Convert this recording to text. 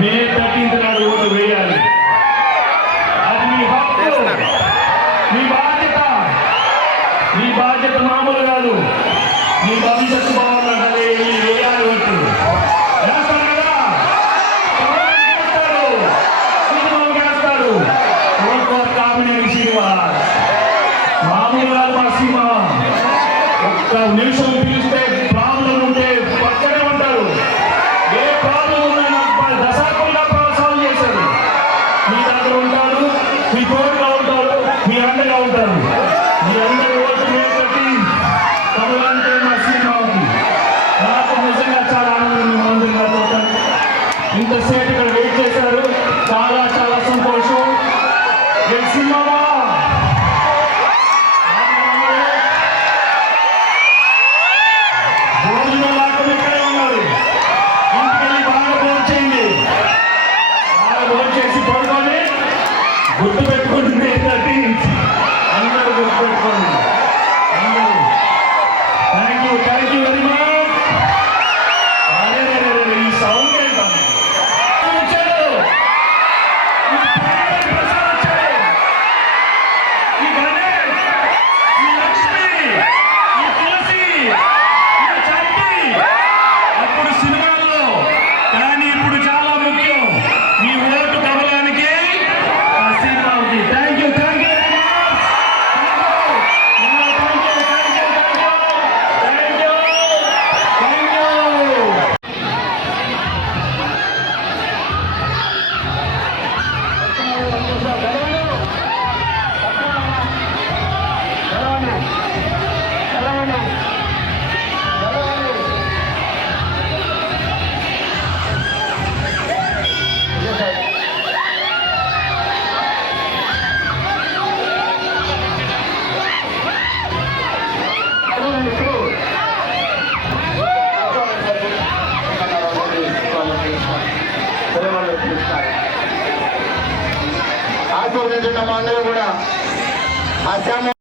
మే 13th నాడు vote వేయాలి. అది మీ హక్కు, మీ బాధ్యత. మీ బాధ్యత మామూలు కాదు. మీ భవిష్యత్తు బాగుండాలి. వేయాలి ఓటు. వేస్తారు కదా, సినిమాలు వేస్తారు. కామినేని శ్రీనివాస్ మామూలు కాదు. మా సినిమా ఒక్క నిమిషం పిలిస్తే ప్రాబ్లం ఉంటే పక్కనే ఉంటారు. ఏ ప్రాబ్లం ఉన్నా నాకు దశాబ్దంగా సాల్వ్ చేశారు. మీ దగ్గర ఉంటారు, మీ తోడుగా ఉంటారు, మీ అండగా ఉంటారు. మీ అందరి ఓటు కట్టి తమలంటే మా సినిమా ఉంది. నాకు నిజంగా చాలా ఆనందం. అందరితో ఇంతసేపు ఇక్కడ వెయిట్ చేశారు. చాలా చాలా సంతోషం. సినిమా గుర్తు పెట్టుకోండి. అందరూ గుర్తు పెట్టుకోండి. అందరూ థ్యాంక్ యూ వెరీ మచ్. ఈ సౌండ్ ఏంటంటే ఆశీర్వదించిన మా అందరూ కూడా